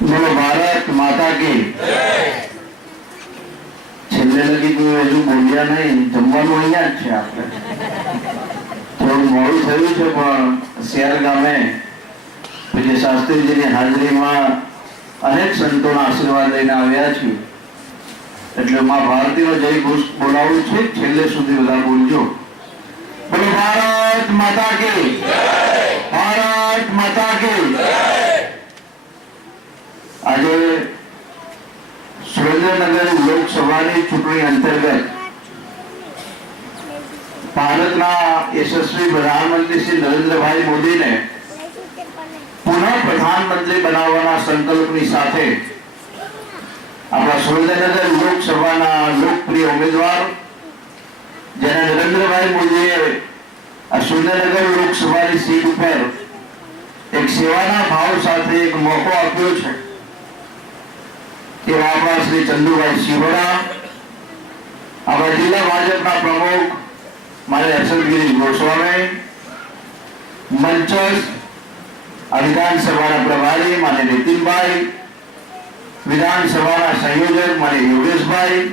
બોલો ભારત માતા કી છેલ્લે લગી કોઈ હજુ બોલ્યા નહીં, જમવાનું અહીંયા જ છે. આપણે થોડું મોડું થયું છે પણ શહેર ગામે પૂજ્ય શાસ્ત્રીજીની હાજરીમાં અનેક સંતોના આશીર્વાદ લઈને આવ્યા છીએ. એટલે માં ભારતીનો જય ઘોષ બોલાવું છે, છેલ્લે સુધી બધા બોલજો. બોલો ભારત માતા કી, ભારત માતા કી. આજે સુરેન્દ્રનગર લોકસભાની ચૂંટણી અંતર્ગત ભારતના યશસ્વી પ્રધાનમંત્રી શ્રી નરેન્દ્રભાઈ મોદીને પુનઃ પ્રધાનમંત્રી બનાવવાના સંકલ્પની સાથે આપણા સુરેન્દ્રનગર લોકસભાના લોકપ્રિય ઉમેદવાર જેને નરેન્દ્રભાઈ મોદીએ આ સુરેન્દ્રનગર લોકસભાની સીટ ઉપર એક સેવાના ભાવ સાથે એક મોકો આપ્યો છે એવા આપણા શ્રી ચંદુભાઈ શિહોરા, આપણા જિલ્લા ભાજપના પ્રમુખ મારે હર્ષદગીરી ગોસ્વામી, મંચસ્થ વિધાનસભાના પ્રભારી માને નીતિનભાઈ, વિધાનસભાના સંયોજક માને યોગેશભાઈ,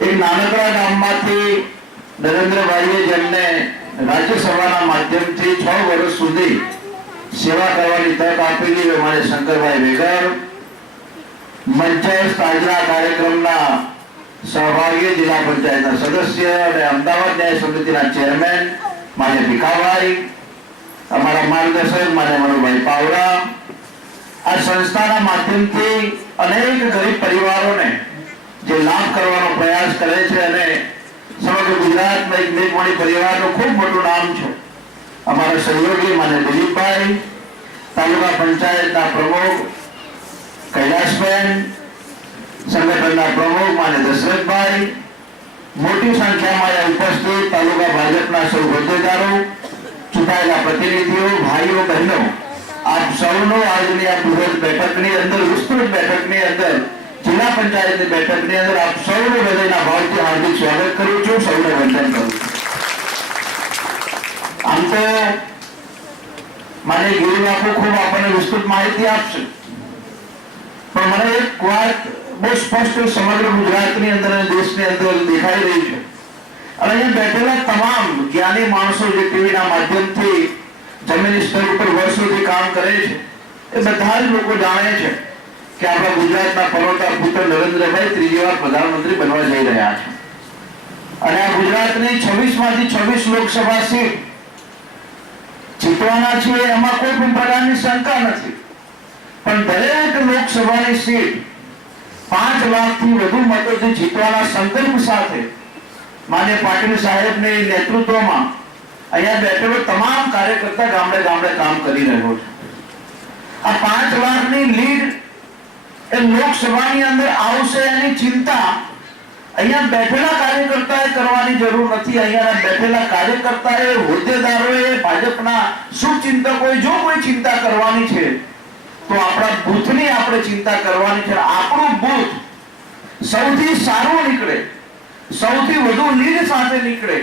એક નાનકડા ગામમાંથી નરેન્દ્રભાઈએ જેમને રાજ્યસભાના માધ્યમથી 6 વર્ષ સુધી સેવા કરવાની તક આપેલી મારે શંકરભાઈ વેગર, મંચસ્થ આજના કાર્યક્રમના સહભાગી જિલ્લા પંચાયતના સદસ્ય અને અમદાવાદ ન્યાય સમિતિના ચેરમેન માન્ય ભીખાભાઈ, અમારા માર્ગદર્શક માન્ય મનુભાઈ પાવડા, આ સંસ્થાના માધ્યમથી અનેક ગરીબ પરિવારોને જે લાભ કરવાનો પ્રયાસ કરે છે અને સમગ્ર ગુજરાતમાં એક મેઘમણી પરિવારનું ખૂબ મોટું નામ છે. અમારા સહયોગી માન્ય દિલીપભાઈ, તાલુકા પંચાયતના પ્રમુખ કૈલાસબેન, સંગઠનના પ્રમુખ માન્ય દશરથભાઈ, મોટી સંખ્યામાં ઉપસ્થિત તાલુકા ભાજપના સૌ હોદ્દેદારો, ચૂંટાયેલા પ્રતિનિધિઓ, ભાઈઓ બહેનો, આપ સૌનો આજની આ બૃહદ બેઠકની અંદર, વિસ્તૃત બેઠકની અંદર, જિલ્લા પંચાયતની બેઠકની અંદર આપ સૌનો હૃદયના ભાવથી હાર્દિક સ્વાગત કરું છું, સૌને વંદન કરું છું. આમ તો માન્ય ગિરિબાપુ ખૂબ આપણને વિસ્તૃત માહિતી આપશે, પણ મને એક વાત બહુ સ્પષ્ટ સમગ્ર ગુજરાતની અંદર અને દેશની અંદર દેખાઈ રહી છે. અને અહીંયા બેઠેલા તમામ જ્ઞાની માણસો જે ટીવીના માધ્યમથી જમીન સ્તર ઉપર વર્ષોથી કામ કરે છે, એ બધા જ લોકો જાણે છે કે આપણા ગુજરાતના પનોતા પુત્ર નરેન્દ્રભાઈ ત્રીજી વાર પ્રધાનમંત્રી બનવા જઈ રહ્યા છે. અને આ ગુજરાતની 26 માંથી 26 લોકસભા સીટ જીતવાના છે, એમાં કોઈ પણ પ્રકારની શંકા નથી. પણ દરેક લોકસભાની સીટ 5 લાખથી વધુ મતોથી જીતવાના સંકલ્પ સાથે માન્ય પાટીલ સાહેબની નેતૃત્વમાં અહીંયા બેઠેલો તમામ કાર્યકર્તા ગામડે ગામડે કામ કરી રહ્યો છે. આ 5 લાખની લીડ એ લોકસભાની અંદર આવશે એની ચિંતા અહીંયા બેઠેલા કાર્યકર્તાએ કરવાની જરૂર નથી. અહીંયા બેઠેલા કાર્યકર્તાએ, હોદ્દેદારોએ, ભાજપના શુભચિંતકોએ જો કોઈ ચિંતા કરવાની છે તો આપણા બૂથની આપણે ચિંતા કરવાની છે. આપણું બૂથ સૌથી સારું નીકળે, સૌથી વધુ લીડ સાથે નીકળે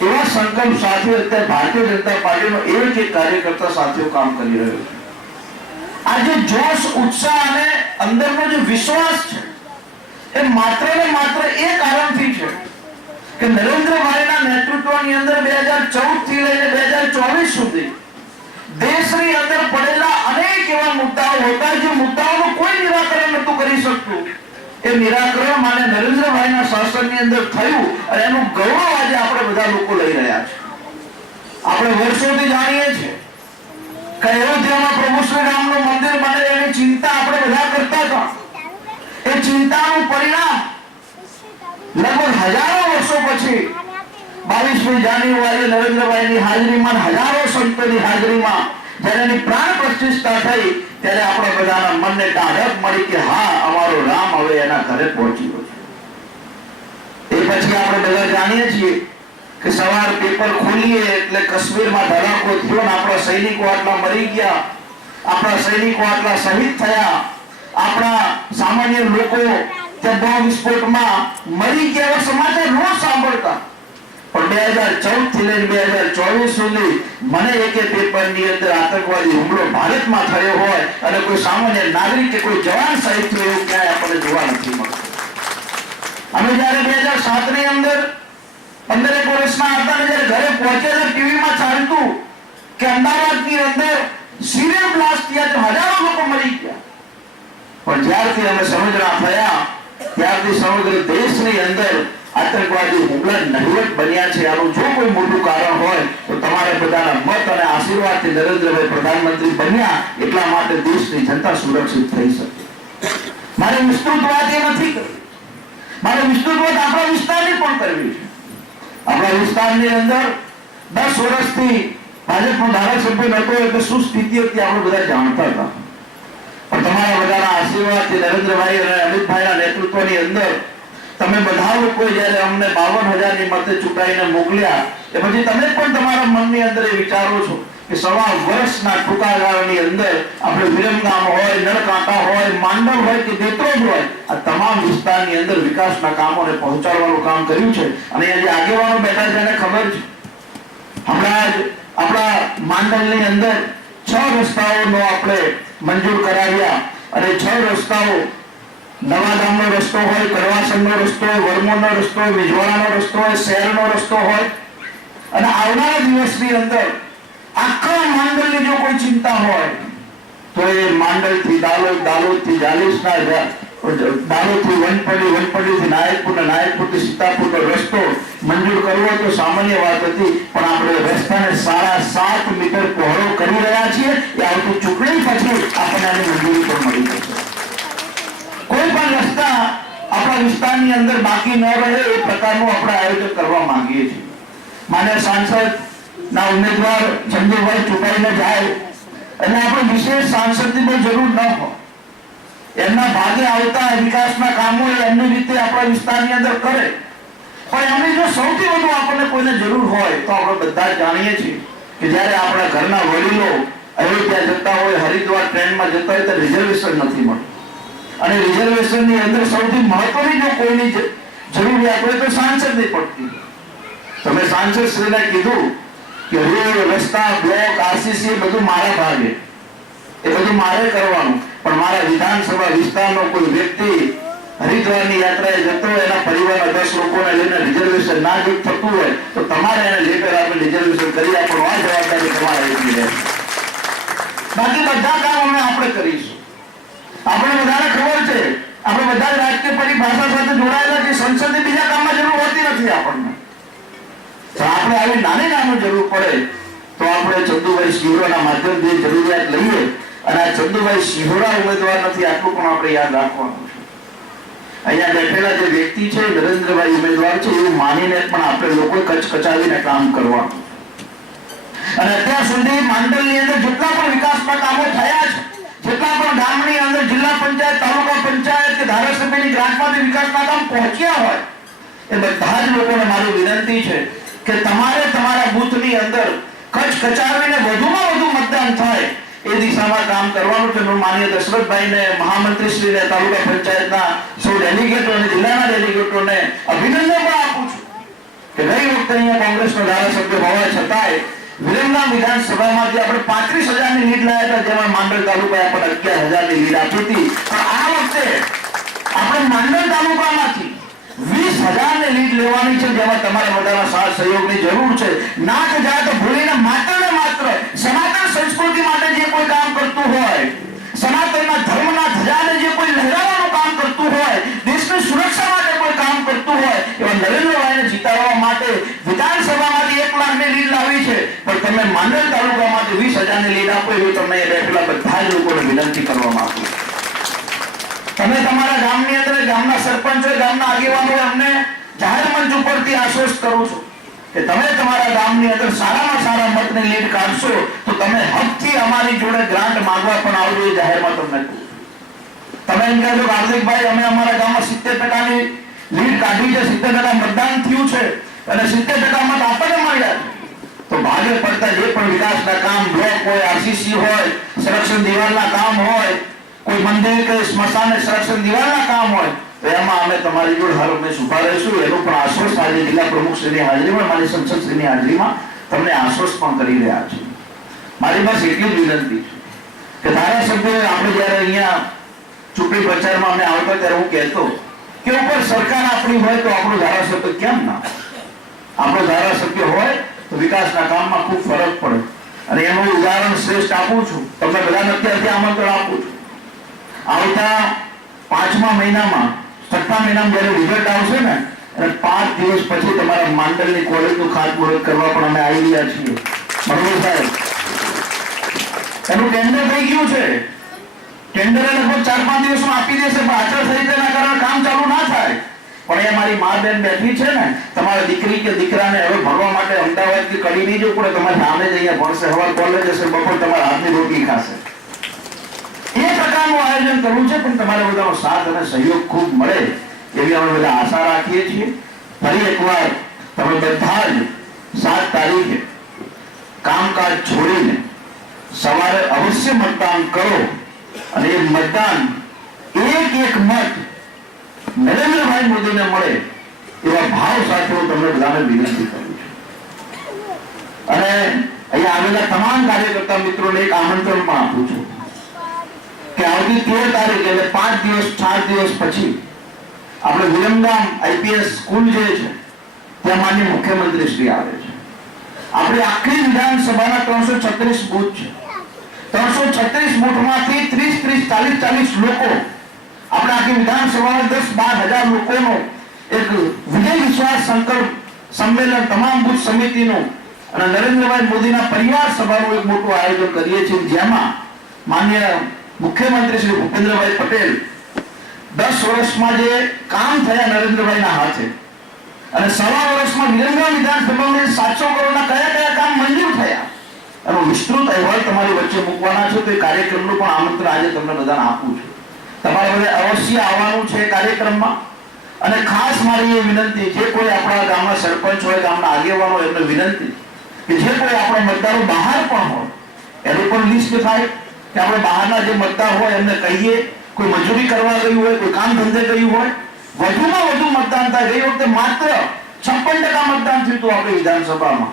એવા સંકલ્પ સાથે અત્યારે ભારતીય જનતા પાર્ટીનો એક કાર્યકર્તા સાથીઓ કામ કરી રહ્યો છે. આજે જોશ, ઉત્સાહ અને અંદરનો જે વિશ્વાસ છે એ માત્ર ને માત્ર એ કારણથી છે કે નરેન્દ્રભાઈના નેતૃત્વની અંદર 2014 થી લઈને 2024 સુધી દેશની અંદર પડેલા અનેક એવા મુદ્દાઓ હતા જે મુદ્દાઓનું કોઈ નિરાકરણ નહોતું કરી શકતું. એ નિરાકરણ માન્ય નરેન્દ્રભાઈના શાસનની અંદર થયું અને એનું ગૌરવ આજે આપણે બધા લોકો લઈ રહ્યા છે. આપણે વર્ષોથી જાણીએ છીએ કે અયોધ્યામાં પ્રભુ શ્રી રામનું મંદિર બને એની ચિંતા આપણે બધા કરતા હતા. એ ચિંતાનું પરિણામ લગભગ હજારો વર્ષો પછી 22મી જાન્યુઆરીએ નરેન્દ્રભાઈની હાજરીમાં, હજારો સંતોની હાજરીમાં જ્યારે એની પ્રાણ પ્રતિષ્ઠા થઈ ત્યારે આપણા બધાના મનને ટાઢક મળી કે હા, અમારો રામ હવે એના ઘરે પહોંચી ગયો છે. એ પછી આપણે બધા જાણીએ છીએ કે સવાર પેપર ખોલીએ એટલે કાશ્મીરમાં ધડાકો થયો ને આપણા સૈનિકો આટલા મરી ગયા, આપણા સૈનિકો આટલા શહીદ થયા, આપણા સામાન્ય લોકો ત્યાં બોમ્બ વિસ્ફોટમાં મરી ગયા એવા સમાચાર રોજ સાંભળતા. પણ 2014 થી લઈને 2024 સુધી મને એકે પેપરની અંદર આતંકવાદી હુમલો ભારતમાં થયો હોય અને કોઈ સામાન્ય નાગરિક કે કોઈ જવાન શહીદ થયો એવું ક્યાંય આપણને જોવા નથી મળતું. અમે જયારે 2007 ની અંદર 15 વર્ષના હતા ને જયારે ઘરે પહોંચેલા ટીવીમાં ચાલતું કે અમદાવાદની અંદર સિરિયલ બ્લાસ્ટ થયા તો હજારો લોકો મરી ગયા. પણ જ્યારથી અમે સમજણા થયા ત્યારથી સમગ્ર દેશની અંદર આતંકવાદી હુમલા નહિવત બન્યા છે. આનું જો કોઈ મોટું કારણ હોય તો તમારે બધાના મત અને આશીર્વાદથી નરેન્દ્રભાઈ પ્રધાનમંત્રી બન્યા એટલા માટે દેશની જનતા સુરક્ષિત થઈ શકે. મારે વિસ્તૃત વાત એ નથી કરવી, મારે વિસ્તૃત વાત આપણા વિસ્તારની પણ કરવી છે. આપણા વિસ્તારની અંદર 10 વર્ષથી ભાજપનો ધારાસભ્ય નતો એટલે શું સ્થિતિ હતી આપણે બધા જાણતા હતા. પણ તમારા બધાના આશીર્વાદથી નરેન્દ્રભાઈ અને અમિતભાઈના નેતૃત્વની અંદર તમે બધા લોકો જ્યારે અમને 52,000 ની મતે ચૂંટાઈને મોકલ્યા એ પછી તમે પણ તમારા મનની અંદર એ વિચારો છો કે સવા વર્ષના ટૂંકા ગાળાની અંદર આપણે વિરમગામ હોય, નળકાંઠા હોય, માંડલ હોય કે દેત્રોજ હોય આ તમામ વિસ્તારની અંદર વિકાસના કામોને પહોંચાડવાનું કામ કર્યું છે. અને અહીંયા જે આગેવાનો બેઠા છે એને ખબર છે. હમણાં જ આપણા માંડલની અંદર 6 રસ્તાઓનો આપણે મંજૂર કરાવ્યા અને 6 રસ્તાઓ નવા ગામનો રસ્તો હોય, કરવાસણનો રસ્તો હોય, વરમોનો રસ્તો હોય, વિજવાડાનો રસ્તો હોય, શહેરનો રસ્તો હોય અને આવનારા દિવસની અંદર આખા માંડલની જો કોઈ ચિંતા હોય તો એ માંડલથી દાલોદ, દાલોદથી જાલીસના, દાલોદથી વનપલ્લી, વનપલ્લીથી નાયકપુર, નાયકપુરથી સીતાપુરનો રસ્તો મંજૂર કરવો તો સામાન્ય વાત હતી. પણ આપણે રસ્તાને 7.5 મીટર પહોળો કરી રહ્યા છીએ. એ આવતી ચૂંટણી પછી આપણને આની મંજૂરી પણ મળી જશે. કોઈ પણ રસ્તા આપણા વિસ્તારની અંદર બાકી ન રહે એ પ્રકારનું આપણે આયોજન કરવા માંગીએ છીએ. માન્ય સાંસદ ના ઉમેદવાર ચંદુભાઈ ચૂંટાઈને જાય એટલે આપણે વિશેષ સાંસદની પણ જરૂર ન હોય. એમના ભાગે આવતા વિકાસના કામો એમની રીતે આપણા વિસ્તારની અંદર કરે. પણ એમની જો સૌથી વધુ આપણને કોઈને જરૂર હોય તો આપણે બધા જાણીએ છીએ કે જ્યારે આપણા ઘરના વડીલો અયોધ્યા જતા હોય, હરિદ્વાર ટ્રેનમાં જતા હોય તો રિઝર્વેશન નથી મળતું. અને રિઝર્વેશનની અંદર સૌથી મહત્વની જો કોઈની જરૂરિયાત હોય તો સાંસદની પડતી. તમે સાંસદ શ્રીને કીધું કે રોડ, રસ્તા, બ્લોક, આરસીસી બધું મારા ભાગે, એ બધું મારે કરવાનું. પણ મારા વિધાનસભા વિસ્તારનો કોઈ વ્યક્તિ હરિદ્વારની યાત્રાએ જતો હોય એના પરિવારના 10 લોકોને લઈને રિઝર્વેશન ના જો થતું હોય તો તમારે એને લેટર આપીને રિઝર્વેશન કરી આપવાનું. આ જવાબદારી તમારે એટલી રહેશે. બાકી બધા કામ અમે આપણે કરીશું. આપણે બધાને ખબર છે, આપણે બધા રાજકીય પરિભાષા સાથે જોડાયેલા છે. સંસદની બીજા કામમાં જરૂર હોતી નથી આપણને. તો આપણે આવી નાની નાની જરૂર પડે તો આપણે ચંદુભાઈ સિંહોરાના માધ્યમથી જરૂરિયાત લઈએ. અને આ ચંદુભાઈ સિંહોરા ઉમેદવાર નથી આટલું પણ આપણે યાદ રાખવાનું છે. અહીંયા બેઠેલા જે વ્યક્તિ છે નરેન્દ્રભાઈ ઉમેદવાર છે એવું માનીને પણ આપણે લોકો કચકચાવીને કામ કરવાનું. અને અત્યાર સુધી માંડલની અંદર જેટલા પણ વિકાસના કામો થયા છે, જેટલા પણ ગામની અંદર જિલ્લા પંચાયત, તાલુકા પંચાયત કે ધારાસભ્યની ગ્રાન્ટમાંથી વિકાસના કામ પહોંચ્યા હોય એ બધા જ લોકોને મારી વિનંતી છે કે તમારે તમારા બૂથની અંદર કચકચાવીને વધુમાં વધુ મતદાન થાય એ દિશામાં કામ કરવાનું છે. હું માનીય દશરથભાઈને, મહામંત્રીશ્રીને, તાલુકા પંચાયતના સૌ ડેલિગેટો અને જિલ્લાના ડેલિગેટોને અભિનંદન પણ આપું છું કે ગઈ વખતે અહીંયા કોંગ્રેસનો ધારાસભ્ય હોવા છતાંય વિરમગામ વિધાનસભામાંથી આપણે 35,000 ની લીડ લાવ્યા હતા, જેમાં માંડલ તાલુકાએ આપણને 11,000 ની લીડ આપી હતી. પણ આ વખતે આપણે માંડલ તાલુકામાંથી 20,000 ની લીડ લેવાની છે, જેમાં તમારા બધાના સાથ સહયોગની જરૂર છે. નાચ જાત ભૂલીને માત્ર ને માત્ર સનાતન સંસ્કૃતિ માટે જે કોઈ કામ કરતું હોય, સનાતનના ધર્મના ધજાને જે કોઈ લહેરાવવાનું કામ કરતું હોય, દેશની સુરક્ષા માટે કોઈ કામ કરતું હોય એવા નરેન્દ્રભાઈને જીતાડવા માટે વિધાનસભામાંથી 1 લાખ ની લીડ લાવી છે. પણ તમે માંડલ તાલુકામાંથી 20,000 ની લીડ આપો એવું તમને બેઠેલા બધા જ લોકોને વિનંતી કરવામાં આપું. તમે તમારા ગામની અંદર ગામના સરપંચો, ગામના આગેવાનો અમને જાહેર મંચ ઉપરથી આશ્વસ્ત કરું છું કે તમે તમારા ગામની અંદર સારામાં સારા મતની લીડ કાઢશો તો તમે હકથી અમારી જોડે ગ્રાન્ટ માંગવા પણ આવજો. એ જાહેરમાં તમને કહું. તમે એમ કહેજો કે હાર્દિકભાઈ અમે અમારા ગામમાં 70% ની લીડ કાઢી છે, 70% મતદાન થયું છે અને 70% મત આપણને મળ્યા છે. તો ભાગે પડતા જે પણ વિકાસના કામ, બ્લોક હોય, આરસીસી હોય, સંરક્ષણ દિવાલના કામ હોય, કોઈ મંદિર કે સ્મશાન સંરક્ષણ દિવાલના કામ હોય તો એમાં અમે તમારી જોડે હર હંમેશ ઉભા રહીશું. એનું પણ આશ્વાસ આજે જિલ્લા પ્રમુખશ્રીની હાજરીમાં, મારી સંસદશ્રીની હાજરીમાં તમને આશ્વાસ પણ કરી રહ્યા છે. મારી પાસે એટલી જ વિનંતી છે કે ધારાસભ્ય આપણે જયારે અહીંયા ચૂંટણી પ્રચારમાં અમે આવતા ત્યારે હું કહેતો કે ઉપર સરકાર આપણી હોય તો આપણો ધારાસભ્ય કેમ ના, આપણો ધારાસભ્ય હોય તો વિકાસના કામમાં ખૂબ ફરક પડે. અને એનું ઉદાહરણ શ્રેષ્ઠ આપું છું, તમને બધાને અત્યારથી આમંત્રણ આપું છું. આવતા 5મા મહિનામાં 6મા મહિનામાં જયારે રિઝલ્ટ આવશે ને અને 5 દિવસ પછી તમારા માંડલની કોલેજનું ખાતમુહૂર્ત કરવા પણ અમે આવી રહ્યા છીએ. બરોબર સાહેબ, એનું ટેન્ડર થઈ ગયું છે. ટેન્ડર લગભગ 4-5 દિવસમાં આપી દેશે, પણ આચારસંહિતાના કારણે કામ ચાલુ ના થાય. પણ એ મારી મા બેન બેઠી છે ને, તમારા દીકરી કે દીકરાને હવે ભણવા માટે અમદાવાદથી કડી નહીં જવું પડે, તમારે સામે જ અહીંયા ભણશે, સવાર કોલેજ હશે, બપોર તમારા હાથની રોટલી ખાશે. એ પ્રકારનું આયોજન કરવું છે, પણ તમારે બધાનો સાથ અને સહયોગ ખૂબ મળે એવી અમે બધા આશા રાખીએ છીએ. ફરી એકવાર તમે બધા જ 7 તારીખે કામકાજ છોડીને સવારે અવશ્ય મતદાન કરો અને એ મતદાન એક મત નરેન્દ્રભાઈ મોદીને મળે એવા ભાવ સાથે હું તમને બધાને વિનંતી કરું છું. અને અહીંયા આવેલા તમામ કાર્યકર્તા મિત્રોને એક આમંત્રણ પણ આપું છું કે આવતી 13 તારીખે એટલે 5 દિવસ 4 દિવસ પછી આપણે વિરમગામ આઈપીએસ સ્કૂલ જે છે ત્યાં માનનીય મુખ્યમંત્રી શ્રી આવે છે. આપણે આખી વિધાનસભાના 336 બૂથ છે. 336 બૂથમાંથી 30-40 લોકો આપણે આખી વિધાનસભામાં 10-12 હજાર લોકોનો એક વિજય વિશ્વાસ સંકલ્પ સંમેલન તમામ બુથ સમિતિનું અને નરેન્દ્રભાઈ મોદીના પરિવાર સભાનું એક મોટું આયોજન કરીએ છીએ, જેમાં માનનીય મુખ્યમંત્રી શ્રી ભૂપેન્દ્રભાઈ પટેલ 10 વર્ષમાં જે કામ થયા નરેન્દ્રભાઈના હાથે અને 1.5 વર્ષમાં વિરમગામ વિધાનસભામાં 700 કરોડના કયા કામ મંજૂર થયા એનો વિસ્તૃત અહેવાલ તમારી વચ્ચે મૂકવાના છે. તો એ કાર્યક્રમનું પણ આમંત્રણ આજે તમને બધાને આપું છું. તમારે બધા અવશ્ય આવવાનું છે કાર્યક્રમમાં. અને ખાસ મારી એ વિનંતી, જે કોઈ આપણા ગામના સરપંચ હોય, ગામના આગેવાનો હોય, એમને વિનંતી કે જે કોઈ આપણા મતદારો બહાર પણ હોય એનું પણ લિસ્ટ થાય કે આપણે બહારના જે મતદાર હોય એમને કહીએ, કોઈ મજૂરી કરવા ગયું હોય, કોઈ કામ ધંધે ગયું હોય, વધુમાં વધુ મતદાન થાય. ગઈ વખતે માત્ર 56% મતદાન થયું હતું આપણી વિધાનસભામાં.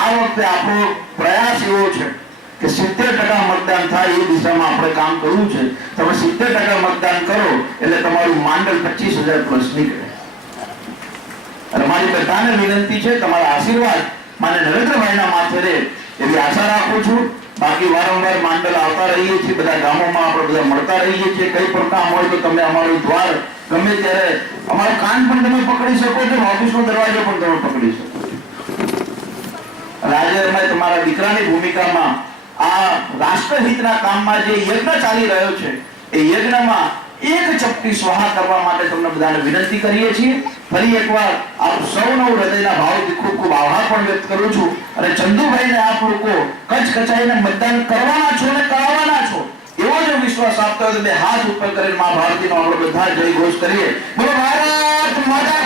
આ વખતે આપણો પ્રયાસ એવો છે કે 70% મતદાન થાય એ દિશામાં આપણે કામ કરવું છે. તમે 70% મતદાન કરો એટલે તમારું માંડલ 25,000 પ્લસ નીકળે. અને મારી બધાને વિનંતી છે, તમારા આશીર્વાદ માને નરેન્દ્રભાઈના માથે રહે એવી આશા રાખું છું. બાકી વારંવાર માંડલ આવતા રહીએ છીએ, બધા ગામોમાં આપણે બધા મળતા રહીએ છીએ. કઈ પણ કામ હોય તો તમે અમારું દ્વાર ગમે ત્યારે, અમારું કાન પણ તમે પકડી શકો છો, ઓફિસનો દરવાજો પણ તમે પકડી શકો છો. અને આજે અમે તમારા દીકરાની ભૂમિકામાં આ રાષ્ટ્રહિતના કામમાં જે યજ્ઞ ચાલી રહ્યો છે એ યજ્ઞમાં એક ચપટી સ્વાહા કરવા માટે તમને બધાને વિનંતી કરીએ છીએ. ફરી એકવાર આપ સૌનો હૃદયના ભાવથી ખૂબ ખૂબ આભાર પણ વ્યક્ત કરું છું. અને ચંદુભાઈને આપ લોકો કચકચાઈને મતદાન કરવાના છો ને કરાવવાના છો એવો જો વિશ્વાસ આપતો હોય તો બે હાથ ઉપર કરીને મા ભારતીનો આપણે બધા જય ઘોષ કરીએ. બોલો ભારત માતા